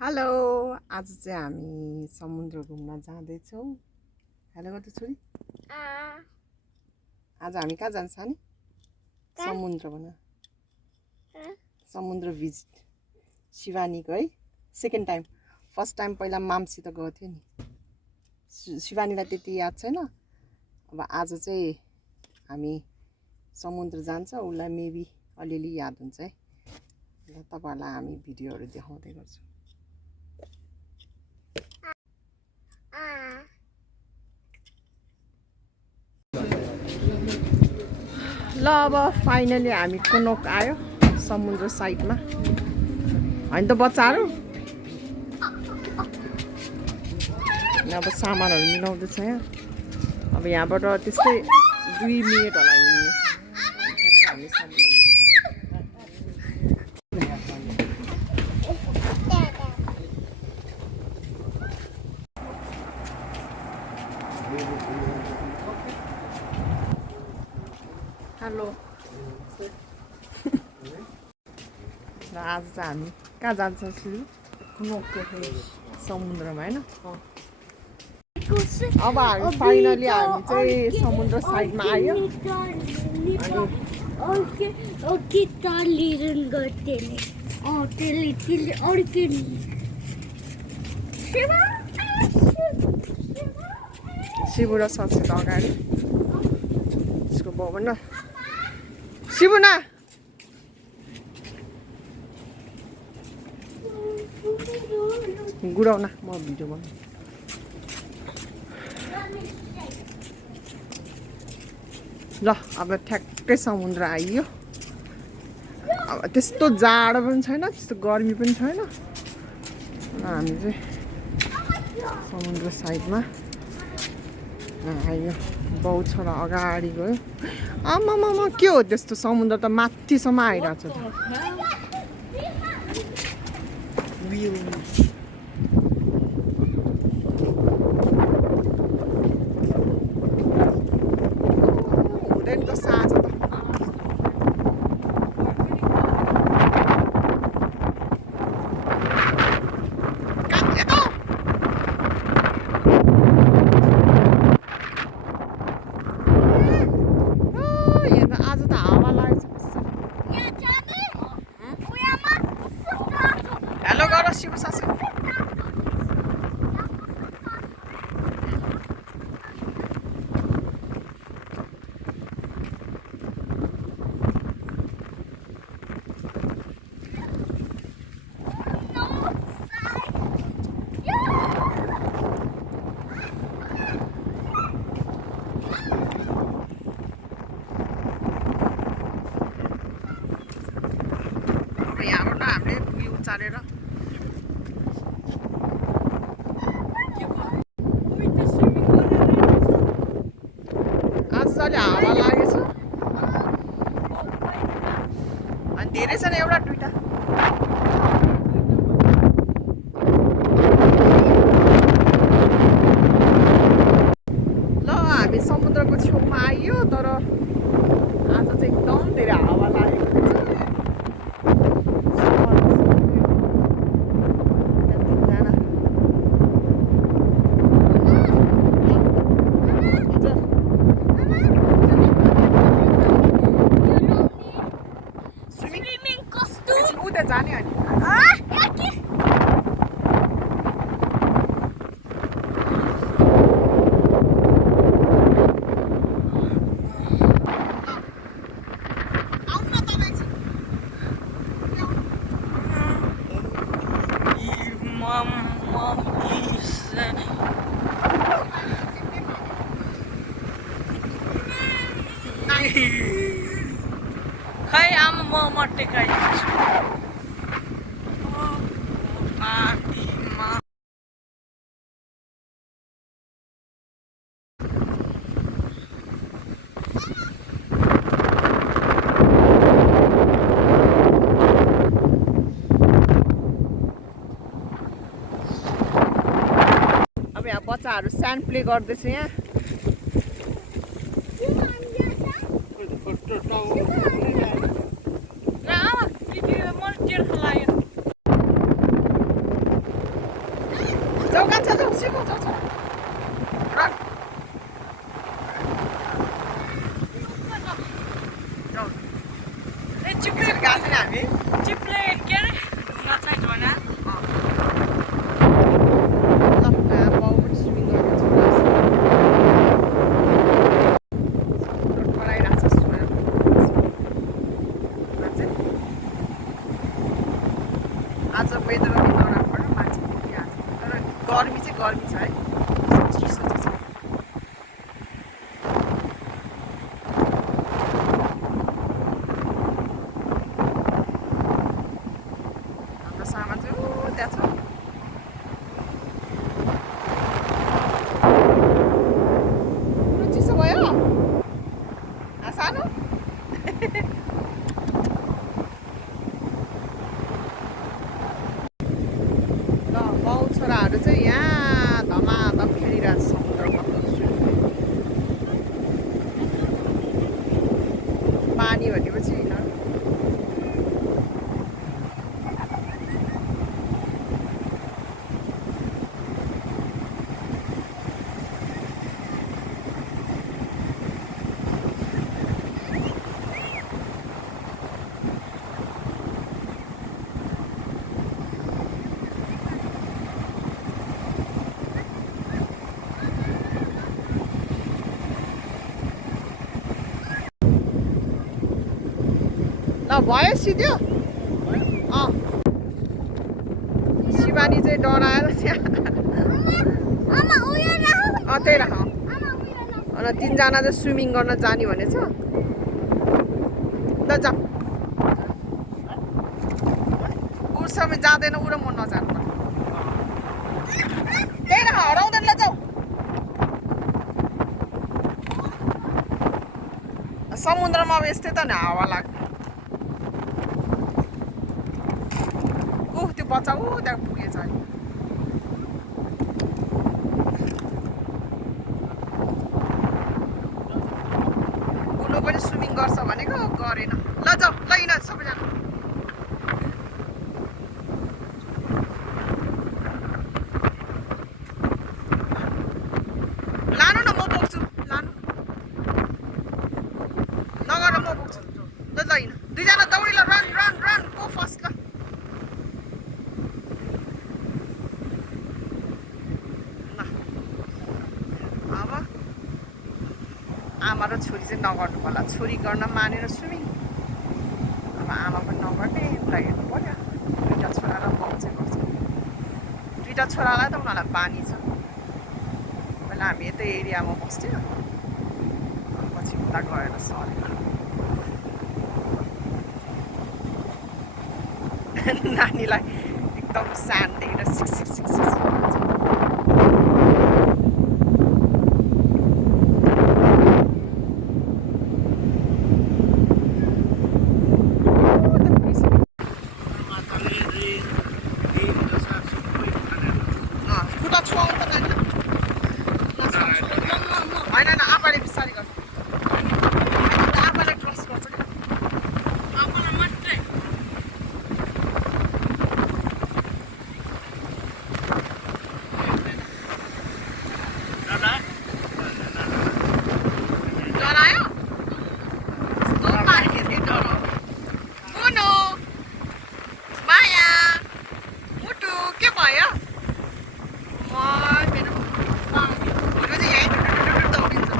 Hello आज चाहिँ हामी समुद्र घुम्न जाँदैछौँ। हेलो गर्दै छोरी। आज हामी कहाँ जान्छ नि? समुद्र भन। समुद्र भिजिट शिवानीको है सेकेन्ड टाइम। फर्स्ट टाइम पहिला मामसित गएको थियो नि। शिवानीलाई त्यति याद छैन। अब आज चाहिँ हामी समुद्र जान्छ, उसलाई मेबी अलिअलि याद हुन्छ है। ल तपाईहरुलाई हामी भिडियोहरु देखाउँदै गर्छौँ। ल अब फाइनली हामी knokke आयो समुद्र साइडमा। हैन त बच्चाहरु। अब सामानहरु मिलाउँदैछ यहाँ। अब यहाँबाट त्यस्तै 2 मिनेट होला हिँड्नु। हामी समुद्रमा हेलो आज चाहिँ हामी कहाँ जान्छ समुद्रमा हैन। अब हामी फाइनली हामी चाहिँ समुद्र साइडमा आयो। शिव र सक्षित अगाडि यसको बाउ न शिवना गुडाउन म भिडियो बनाउ। ल अब ठ्याक्कै समुद्र आइयो। अब त्यस्तो जाडो पनि छैन, त्यस्तो गर्मी पनि छैन। हामी चाहिँ समुद्र साइडमा आयो। बाउ छोरा अगाडि गयो। आमामामा के हो त्यस्तो? समुद्र त माथिसम्म आइरहेछ त। हुँदैन त साँझ त। आज त हावा लागेछ। हेलो गर शिव सासु। यहाँबाट हामीले भुइँ उचालेर आज चाहिँ हावा लागेछ। अनि धेरै छन्, एउटा दुईटा। ल हामी समुद्रको छेउमा आइयो, तर आज चाहिँ एकदम धेरै हावा लागेको छ। जाने अनि खै आमा म मटेकाइदिन्छु। अब यहाँ बच्चाहरू स्यान्ड प्ले गर्दैछ यहाँ। जाऊ कान्छा जाऊ सिकाउ जाऊ छोरा रन जाऊ ए चिप्ले यसरी गएको छैन हामी चिप्ले के अरे ढुङ्गा चाहिँ झोना ल बाउ पनि स्विमिङ गर्ने छोरा पढाइरहेको छ छोरा आज वेदर पनि नराम्रो मान्छे देखिरहेको छ तर गर्मी चाहिँ गर्मी छ है चिसो चाहिँ छ हाम्रो सामान चाहिँ त्यहाँ छ पुरो चिसो भयो सानो ल बाउ छोराहरू चाहिँ यहाँ धमाधम खेलिरहेको छ समुद्रमा पानी भनेपछि यिनीहरू ल भयो सिध्यो शिवानी चाहिँ डराएर त्यहाँ त्यही राख अन्त तिनजना चाहिँ स्विमिङ गर्न जाने भनेछ ल जाऊ उसँग जाँदैन ऊ र म नजानु पर्छ त्यही राख हराउँदैन ल जाऊ समुद्रमा अब यस्तै त नि हावा लाग्छ त्यो बच्चा त्यहाँ पुगेछ अहिले बुनु पनि स्विमिङ गर्छ भनेको गरेन ल जाऊ ल यिनीहरू सबैजना लानु न म बोक्छु लानु नगर म बोक्छु ल ल यिनीहरू दुईजना दौडी ल रन रन रन को फर्स्ट ल अब आमा र छोरी चाहिँ नगर्नु होला छोरी गर्न मानेर स्विमिङ अब आमा पनि नगर्ने उसलाई हेर्नु पर्यो दुईवटा छोरा र बाउ चाहिँ गर्छ दुईवटा छोरालाई त उनीहरूलाई बानी छ पहिला हामी यतै एरियामा बस्थ्यौँ पछि उता गएर सरेर नानीलाई एकदम सानो देखेर सिक्स सिक्स सिक्स सिक्स होइन आपाले बिस्तारै गर्छ आपाले ट्रस्ट गर्छ क्या आफूलाई मात्रै डरायो कस्तो मार्यो नि डराउ मुनु माया मुटु के भयो मेरो भनेपछि यहीँ दौडिन्छ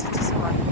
चिसो चिसो भयो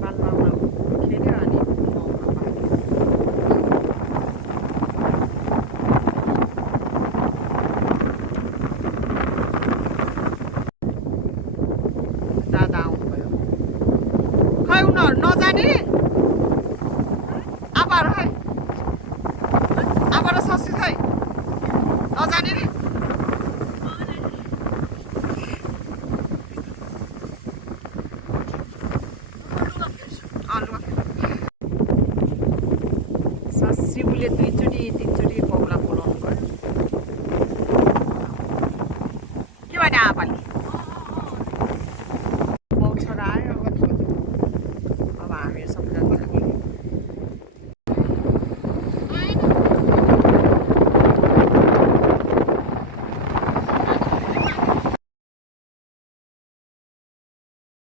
बालमा खेल्यो अनि दादा आउनुभयो खै उनीहरू नजाने रे आबाहरू खै आबा र ससु खै नजाने रे